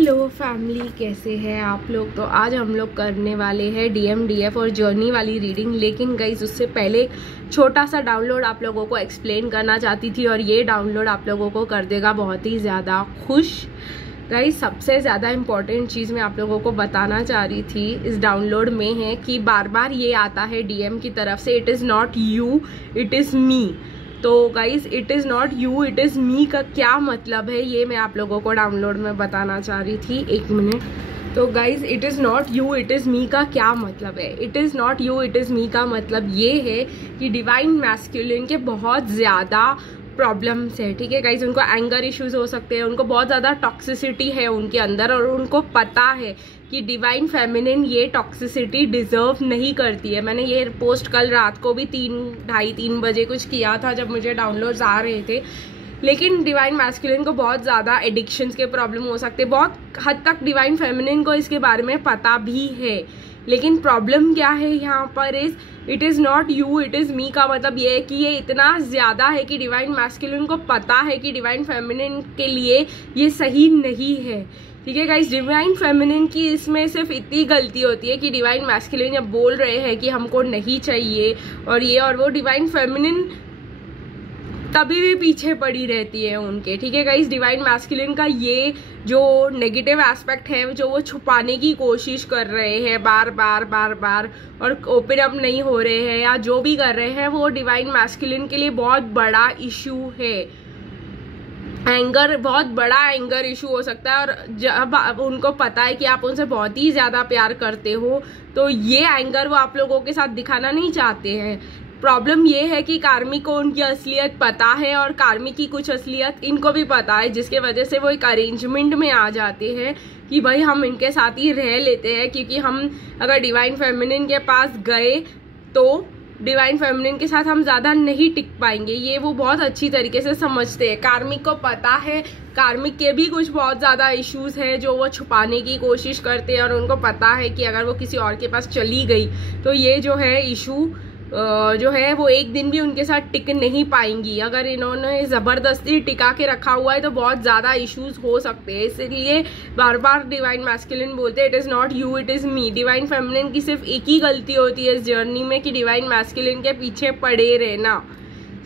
Hello family, कैसे हैं आप लोग। तो आज हम लोग करने वाले हैं DMDF और जर्नी वाली रीडिंग। लेकिन गाइज उससे पहले छोटा सा डाउनलोड आप लोगों को एक्सप्लेन करना चाहती थी और ये डाउनलोड आप लोगों को कर देगा बहुत ही ज़्यादा खुश। गाइज सबसे ज़्यादा इम्पॉर्टेंट चीज़ मैं आप लोगों को बताना चाह रही थी इस डाउनलोड में है कि बार बार ये आता है DM की तरफ से, it is not you it is me. तो guys it is not you it is me का क्या मतलब है ये मैं आप लोगों को डाउनलोड में बताना चाह रही थी। एक मिनट। तो guys it is not you it is me का क्या मतलब है। It is not you it is me का मतलब ये है कि डिवाइन मैस्कुलिन के बहुत ज़्यादा प्रॉब्लम्स है, ठीक है गाइज। उनको एंगर इश्यूज हो सकते हैं, उनको बहुत ज़्यादा टॉक्सिसिटी है उनके अंदर और उनको पता है कि डिवाइन फेमिनिन ये टॉक्सिसिटी डिजर्व नहीं करती है। मैंने ये पोस्ट कल रात को भी 2:30-3 बजे कुछ किया था जब मुझे डाउनलोड्स आ रहे थे। लेकिन डिवाइन मैस्कुलिन को बहुत ज़्यादा एडिक्शंस के प्रॉब्लम हो सकते हैं। बहुत हद तक डिवाइन फेमिनिन को इसके बारे में पता भी है। लेकिन प्रॉब्लम क्या है यहाँ पर it is not you it is me का मतलब ये है कि ये इतना ज़्यादा है कि डिवाइन मैस्कुलिन को पता है कि डिवाइन फेमिनिन के लिए ये सही नहीं है, ठीक है गाइस। डिवाइन फेमिनिन की इसमें सिर्फ इतनी गलती होती है कि डिवाइन मैस्कुलिन जब बोल रहे हैं कि हमको नहीं चाहिए और ये और वो, डिवाइन फेमिनिन तभी भी पीछे पड़ी रहती है उनके, ठीक है गाइस। डिवाइन मैस्कुलिन का ये जो नेगेटिव एस्पेक्ट है जो वो छुपाने की कोशिश कर रहे हैं बार बार और ओपन अप नहीं हो रहे हैं या जो भी कर रहे हैं, वो डिवाइन मैस्कुलिन के लिए बहुत बड़ा इशू है। एंगर, बहुत बड़ा एंगर इशू हो सकता है। और जब उनको पता है कि आप उनसे बहुत ही ज़्यादा प्यार करते हो तो ये एंगर वो आप लोगों के साथ दिखाना नहीं चाहते हैं। प्रॉब्लम ये है कि कार्मिक को उनकी असलियत पता है और कार्मिक की कुछ असलियत इनको भी पता है, जिसके वजह से वो एक अरेंजमेंट में आ जाते हैं कि भाई हम इनके साथ ही रह लेते हैं, क्योंकि हम अगर डिवाइन फेमिनिन के पास गए तो डिवाइन फेमिनिन के साथ हम ज़्यादा नहीं टिक पाएंगे। ये वो बहुत अच्छी तरीके से समझते हैं। कार्मिक को पता है, कार्मिक के भी कुछ बहुत ज़्यादा इश्यूज हैं जो वो छुपाने की कोशिश करते हैं और उनको पता है कि अगर वो किसी और के पास चली गई तो ये जो है इशू जो है वो एक दिन भी उनके साथ टिक नहीं पाएंगी। अगर इन्होंने ज़बरदस्ती टिका के रखा हुआ है तो बहुत ज़्यादा इश्यूज हो सकते हैं। इसलिए बार बार डिवाइन मैस्कुलिन बोलते हैं it is not you it is me. Divine feminine की सिर्फ एक ही गलती होती है इस जर्नी में कि डिवाइन मैस्कुलिन के पीछे पड़े रहना,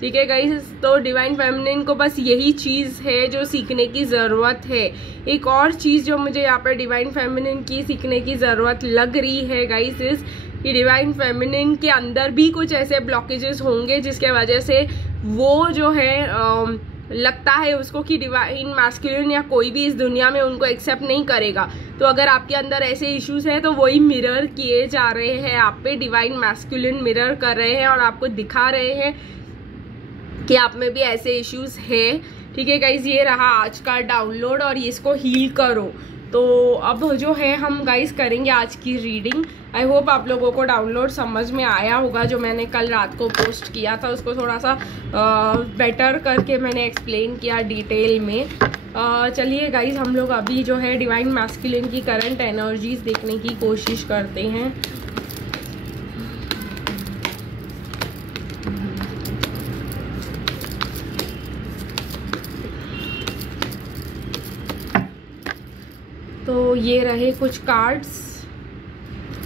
ठीक है गाइस। तो डिवाइन फेमिनिन को बस यही चीज़ है जो सीखने की ज़रूरत है। एक और चीज़ जो मुझे यहाँ पर डिवाइन फेमिनिन की सीखने की ज़रूरत लग रही है गाइस इस कि डिवाइन फेमिनिन के अंदर भी कुछ ऐसे ब्लॉकेजेस होंगे जिसके वजह से वो जो है लगता है उसको कि डिवाइन मैस्कुलिन या कोई भी इस दुनिया में उनको एक्सेप्ट नहीं करेगा। तो अगर आपके अंदर ऐसे इश्यूज हैं तो वही मिरर किए जा रहे हैं आप पे। डिवाइन मैस्कुलिन मिरर कर रहे हैं और आपको दिखा रहे हैं कि आप में भी ऐसे इश्यूज है, ठीक है गाइज। ये रहा आज का डाउनलोड और इसको हील करो। तो अब जो है हम गाइज करेंगे आज की रीडिंग। आई होप आप लोगों को डाउनलोड समझ में आया होगा। जो मैंने कल रात को पोस्ट किया था उसको थोड़ा सा बेटर करके मैंने एक्सप्लेन किया डिटेल में। चलिए गाइज हम लोग अभी जो है डिवाइन मैस्कुलिन की करंट एनर्जीज देखने की कोशिश करते हैं। तो ये रहे कुछ कार्ड्स,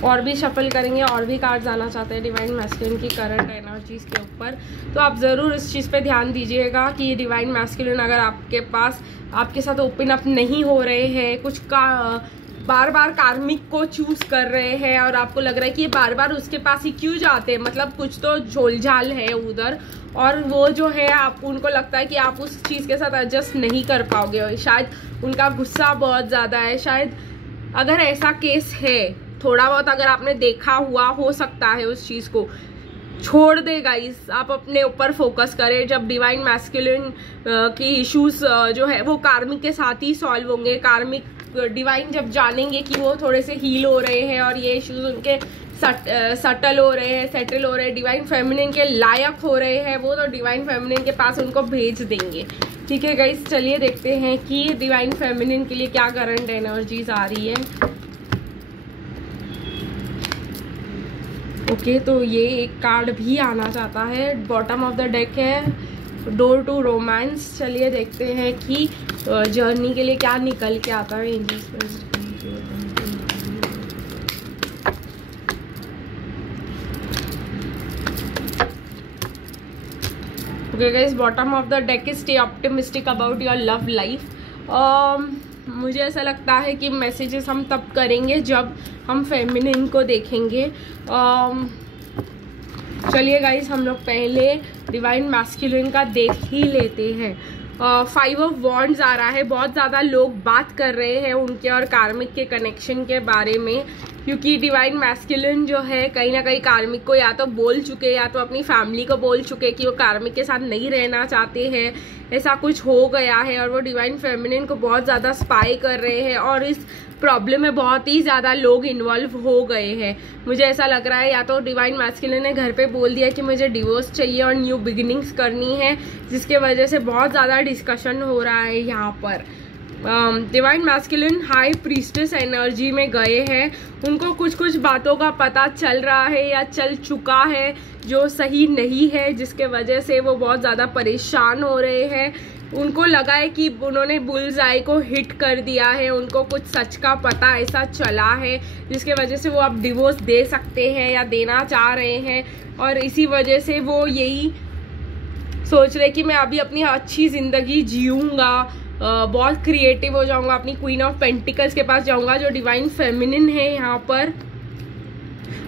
और भी शफल करेंगे और भी कार्ड्स आना चाहते हैं डिवाइन मैस्कुलिन की करंट एनर्जीज के ऊपर। तो आप ज़रूर इस चीज़ पे ध्यान दीजिएगा कि डिवाइन मैस्कुलिन अगर आपके पास आपके साथ ओपन अप नहीं हो रहे हैं, कुछ का बार बार कार्मिक को चूज कर रहे हैं और आपको लग रहा है कि ये बार बार उसके पास ही क्यों जाते हैं, मतलब कुछ तो झोलझाल है उधर। और वो जो है आप उनको लगता है कि आप उस चीज़ के साथ एडजस्ट नहीं कर पाओगे। शायद उनका गुस्सा बहुत ज़्यादा है। शायद अगर ऐसा केस है, थोड़ा बहुत अगर आपने देखा हुआ हो सकता है, उस चीज़ को छोड़ दे गाइस। आप अपने ऊपर फोकस करें। जब डिवाइन मैस्कुलिन की इश्यूज जो है वो कार्मिक के साथ ही सॉल्व होंगे। कार्मिक डिवाइन जब जानेंगे कि वो थोड़े से हील हो रहे हैं और ये इश्यूज उनके सटल हो रहे हैं, सेटल हो रहे हैं, डिवाइन फेमिनिन के लायक हो रहे हैं वो, तो डिवाइन फेमिनिन के पास उनको भेज देंगे, ठीक है गाइस। चलिए देखते हैं कि डिवाइन फेमिनिन के लिए क्या करंट एनर्जीज आ रही है। ओके, तो ये एक कार्ड भी आना चाहता है। बॉटम ऑफ द डेक है डोर टू रोमांस। चलिए देखते हैं कि जर्नी के लिए क्या निकल के आता है। Okay guys, bottom of the deck is stay optimistic about your love life. मुझे ऐसा लगता है कि मैसेजेस हम तब करेंगे जब हम फेमिनिन को देखेंगे। चलिए गाइस, हम लोग पहले डिवाइन मैस्कुलिन का देख ही लेते हैं। 5 ऑफ वॉन्ड्स आ रहा है। बहुत ज़्यादा लोग बात कर रहे हैं उनके और कार्मिक के कनेक्शन के बारे में, क्योंकि डिवाइन मैस्कुलिन जो है कहीं ना कहीं कार्मिक को या तो बोल चुके या तो अपनी फैमिली को बोल चुके कि वो कार्मिक के साथ नहीं रहना चाहते हैं, ऐसा कुछ हो गया है। और वो डिवाइन फेमिनिन को बहुत ज़्यादा स्पाई कर रहे हैं और इस प्रॉब्लम में बहुत ही ज़्यादा लोग इन्वॉल्व हो गए हैं। मुझे ऐसा लग रहा है या तो डिवाइन मैस्कुलिन ने घर पे बोल दिया कि मुझे डिवोर्स चाहिए और न्यू बिगिनिंग्स करनी है, जिसके वजह से बहुत ज़्यादा डिस्कशन हो रहा है यहाँ पर। Divine masculine high priestess energy में गए हैं। उनको कुछ कुछ बातों का पता चल रहा है या चल चुका है जो सही नहीं है, जिसके वजह से वो बहुत ज़्यादा परेशान हो रहे हैं। उनको लगा है कि उन्होंने बुल्स आई को हिट कर दिया है, उनको कुछ सच का पता ऐसा चला है जिसके वजह से वो अब डिवोर्स दे सकते हैं या देना चाह रहे हैं। और इसी वजह से वो यही सोच रहे कि मैं अभी अपनी अच्छी ज़िंदगी जीऊँगा, बहुत क्रिएटिव हो जाऊंगा, अपनी क्वीन ऑफ पेंटिकल्स के पास जाऊंगा जो डिवाइन फेमिनिन है यहाँ पर,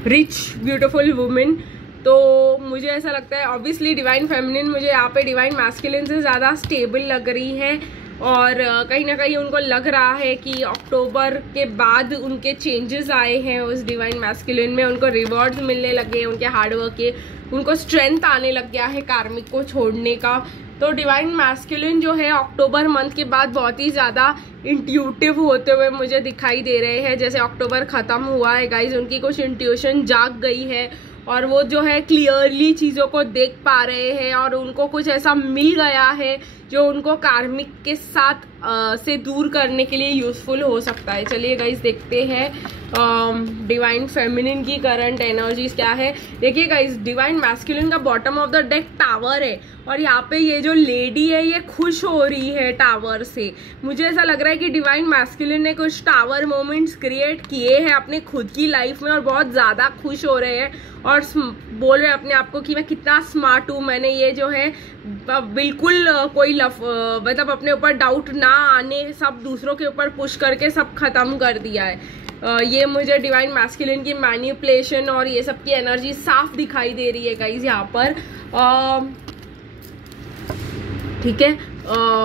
रिच ब्यूटीफुल वुमेन। तो मुझे ऐसा लगता है ऑब्वियसली डिवाइन फेमिनिन मुझे यहाँ पे डिवाइन मैस्कुलिन से ज़्यादा स्टेबल लग रही है। और कहीं ना कहीं उनको लग रहा है कि अक्टूबर के बाद उनके चेंजेस आए हैं उस डिवाइन मैस्कुलिन में, उनको रिवॉर्ड्स मिलने लगे उनके हार्डवर्क के, उनको स्ट्रेंथ आने लग गया है कार्मिक को छोड़ने का। तो डिवाइन मैस्कुलिन जो है अक्टूबर मंथ के बाद बहुत ही ज़्यादा इंट्यूटिव होते हुए मुझे दिखाई दे रहे हैं। जैसे अक्टूबर ख़त्म हुआ है गाइज, उनकी कुछ इंट्यूशन जाग गई है और वो जो है क्लियरली चीज़ों को देख पा रहे हैं और उनको कुछ ऐसा मिल गया है जो उनको कार्मिक के साथ से दूर करने के लिए यूज़फुल हो सकता है। चलिए गाइस देखते हैं डिवाइन फेमिनिन की करंट एनर्जीज क्या है। देखिए गाइस, डिवाइन मैस्कुलिन का bottom of the deck tower है और यहाँ पे ये जो लेडी है ये खुश हो रही है टावर से। मुझे ऐसा लग रहा है कि डिवाइन मैस्कुलिन ने कुछ टावर मोमेंट्स क्रिएट किए हैं अपने खुद की लाइफ में और बहुत ज़्यादा खुश हो रहे हैं और बोल रहे हैं अपने आप को कि मैं कितना स्मार्ट हूँ, मैंने ये जो है बिल्कुल कोई मतलब अपने ऊपर डाउट ना आने, सब दूसरों के ऊपर पुश करके सब खत्म कर दिया है। ये मुझे डिवाइन मैस्कुलिन की मैनिपुलेशन और ये सब की एनर्जी साफ दिखाई दे रही है गाइज यहाँ पर। ठीक है,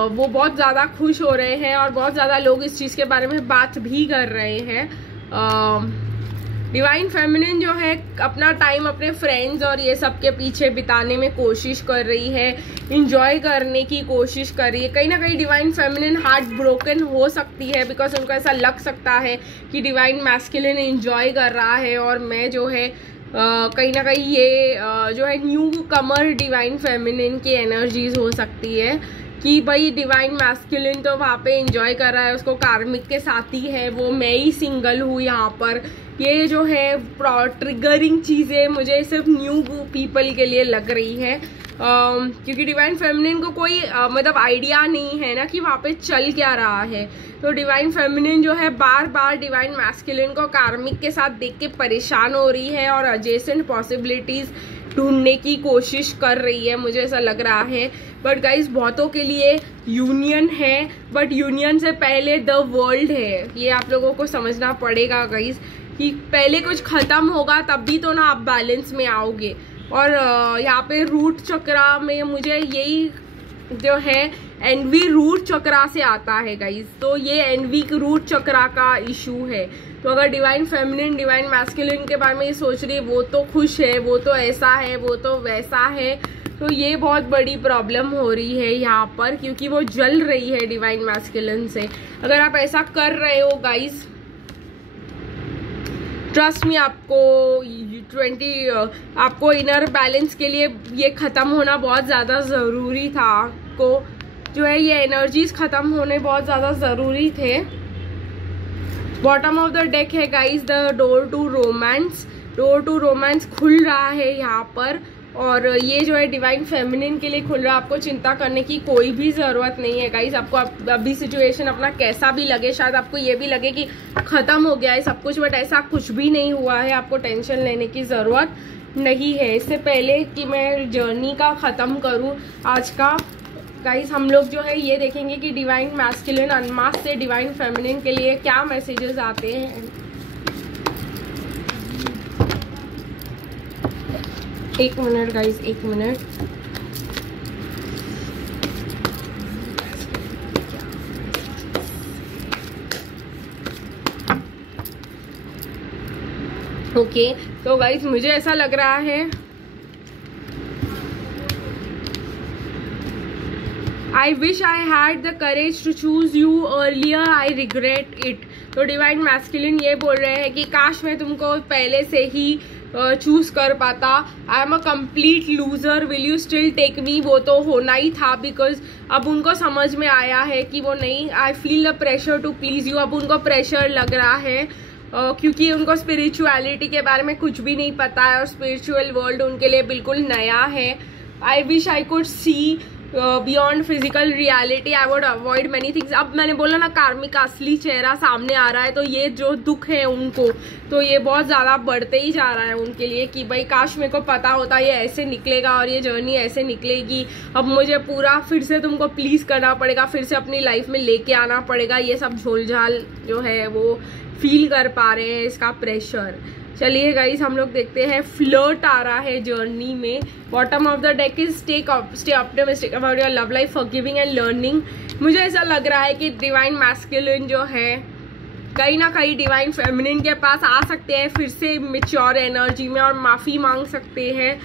वो बहुत ज़्यादा खुश हो रहे हैं और बहुत ज़्यादा लोग इस चीज़ के बारे में बात भी कर रहे हैं। डिवाइन फेमिनिन जो है अपना टाइम अपने फ्रेंड्स और ये सब के पीछे बिताने में कोशिश कर रही है, इंजॉय करने की कोशिश कर रही है। कहीं ना कहीं डिवाइन फेमिनिन हार्ट ब्रोकन हो सकती है बिकॉज उनको ऐसा लग सकता है कि डिवाइन मैस्कुलिन इंजॉय कर रहा है और मैं जो है कहीं ना कहीं ये जो है न्यू कमर डिवाइन फेमिनिन की एनर्जीज हो सकती है कि भाई डिवाइन मैस्कुलिन तो वहाँ पे एंजॉय कर रहा है, उसको कार्मिक के साथ ही है, वो मैं ही सिंगल हूँ यहाँ पर। ये जो है ट्रिगरिंग चीज़ें मुझे सिर्फ न्यू पीपल के लिए लग रही है क्योंकि डिवाइन फेमिनिन को कोई मतलब आइडिया नहीं है ना कि वहाँ पे चल क्या रहा है। तो डिवाइन फेमिनिन जो है बार बार डिवाइन मैस्कुलिन को कार्मिक के साथ देख के परेशान हो रही है और एडजेसेंट पॉसिबिलिटीज़ ढूंढने की कोशिश कर रही है, मुझे ऐसा लग रहा है। बट गाइज बहुतों के लिए यूनियन है, बट यूनियन से पहले द वर्ल्ड है, ये आप लोगों को समझना पड़ेगा गाइज कि पहले कुछ खत्म होगा तब भी तो ना आप बैलेंस में आओगे। और यहाँ पे रूट चक्रा में मुझे यही जो है एनवी रूट चक्रा से आता है गाइज, तो ये एनवी रूट चक्रा का इशू है। तो अगर डिवाइन फेमिनिन डिवाइन मैस्कुलिन के बारे में ये सोच रही है वो तो खुश है, वो तो ऐसा है, वो तो वैसा है, तो ये बहुत बड़ी प्रॉब्लम हो रही है यहाँ पर क्योंकि वो जल रही है डिवाइन मैस्कुलिन से। अगर आप ऐसा कर रहे हो गाइज, ट्रस्ट मी, आपको इनर बैलेंस के लिए ये ख़त्म होना बहुत ज़्यादा ज़रूरी था। आपको जो है ये एनर्जीज ख़त्म होने बहुत ज़्यादा ज़रूरी थे। बॉटम ऑफ द डेक है guys the door to romance. Door to romance खुल रहा है यहाँ पर और ये जो है डिवाइन फेमिनिन के लिए खुल रहा है। आपको चिंता करने की कोई भी ज़रूरत नहीं है गाइस। आपको अभी सिचुएशन अपना कैसा भी लगे, शायद आपको ये भी लगे कि ख़त्म हो गया है सब कुछ, बट ऐसा कुछ भी नहीं हुआ है। आपको टेंशन लेने की ज़रूरत नहीं है। इससे पहले कि मैं जर्नी का ख़त्म करूँ आज का गाइस, हम लोग जो है ये देखेंगे कि डिवाइन मैस्कुलिन अनमास्क से डिवाइन फेमिनिन के लिए क्या मैसेजेस आते हैं। एक मिनट गाइस, एक मिनट। ओके तो गाइस मुझे ऐसा लग रहा है, I wish I had the courage to choose you earlier, I regret it। तो डिवाइन मैस्कुलिन ये बोल रहे हैं कि काश मैं तुमको पहले से ही चूज कर पाता। I am a complete loser, will you still take me. वो तो होना ही था, बिकॉज अब उनको समझ में आया है कि वो नहीं, I feel the pressure to please you. अब उनको प्रेशर लग रहा है क्योंकि उनको स्पिरिचुअलिटी के बारे में कुछ भी नहीं पता है और स्पिरिचुअल वर्ल्ड उनके लिए बिल्कुल नया है। I wish I could see beyond physical reality, I would avoid many things. अब मैंने बोला ना, कार्मिक का असली चेहरा सामने आ रहा है, तो ये जो दुख है उनको, तो ये बहुत ज़्यादा बढ़ते ही जा रहा है उनके लिए कि भाई काश मेरे को पता होता ये ऐसे निकलेगा और ये जर्नी ऐसे निकलेगी। अब मुझे पूरा फिर से तुमको प्लीज़ करना पड़ेगा, फिर से अपनी लाइफ में लेके आना पड़ेगा। ये सब झोलझाल जो है वो फील कर पा रहे हैं, इसका प्रेशर। चलिए गाइस हम लोग देखते हैं। फ्लर्ट आ रहा है जर्नी में। Bottom of the deck is stay optimistic about your love life, forgiving and learning. मुझे ऐसा लग रहा है कि डिवाइन मैस्कुलिन जो है कहीं ना कहीं डिवाइन फेमिनिन के पास आ सकते हैं फिर से मैच्योर एनर्जी में और माफ़ी मांग सकते हैं।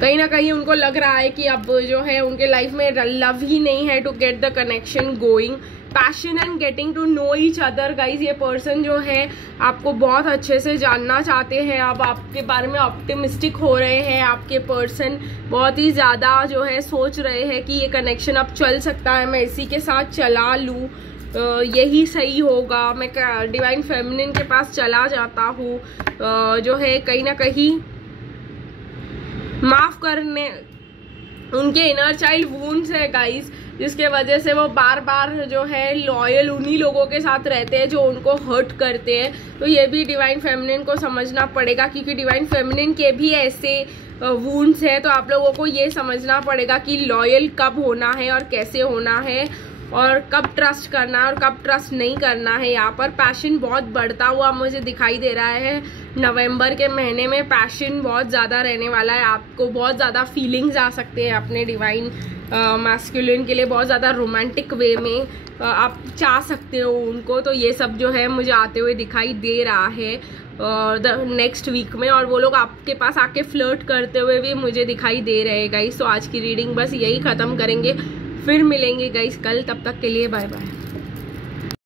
कहीं ना कहीं उनको लग रहा है कि अब जो है उनके लाइफ में लव ही नहीं है to get the connection going. Passion and getting to know each other guys. ये पर्सन जो है आपको बहुत अच्छे से जानना चाहते हैं, अब आपके बारे में ऑप्टिमिस्टिक हो रहे हैं। आपके पर्सन बहुत ही ज़्यादा जो है सोच रहे हैं कि ये कनेक्शन अब चल सकता है, मैं इसी के साथ चला लूँ, यही सही होगा, मैं डिवाइन फेमिनिन के पास चला जाता हूँ। जो है कहीं ना कहीं माफ़ करने, उनके इनर चाइल्ड वूंड्स है गाइज, जिसके वजह से वो बार बार जो है लॉयल उन्हीं लोगों के साथ रहते हैं जो उनको हर्ट करते हैं। तो ये भी डिवाइन फेमिनिन को समझना पड़ेगा, क्योंकि डिवाइन फेमिनिन के भी ऐसे वूंड्स है। तो आप लोगों को ये समझना पड़ेगा कि लॉयल कब होना है और कैसे होना है, और कब ट्रस्ट करना है और कब ट्रस्ट नहीं करना है। यहाँ पर पैशन बहुत बढ़ता हुआ मुझे दिखाई दे रहा है। नवंबर के महीने में पैशन बहुत ज़्यादा रहने वाला है। आपको बहुत ज़्यादा फीलिंग्स आ सकते हैं अपने डिवाइन मैस्कुलिन के लिए, बहुत ज़्यादा रोमांटिक वे में आप चाह सकते हो उनको। तो ये सब जो है मुझे आते हुए दिखाई दे रहा है नेक्स्ट वीक में, और वो लोग आपके पास आके फ्लर्ट करते हुए भी मुझे दिखाई दे रहे हैं गाइस। तो आज की रीडिंग बस यही ख़त्म करेंगे, फिर मिलेंगे गाइस कल। तब तक के लिए बाय बाय।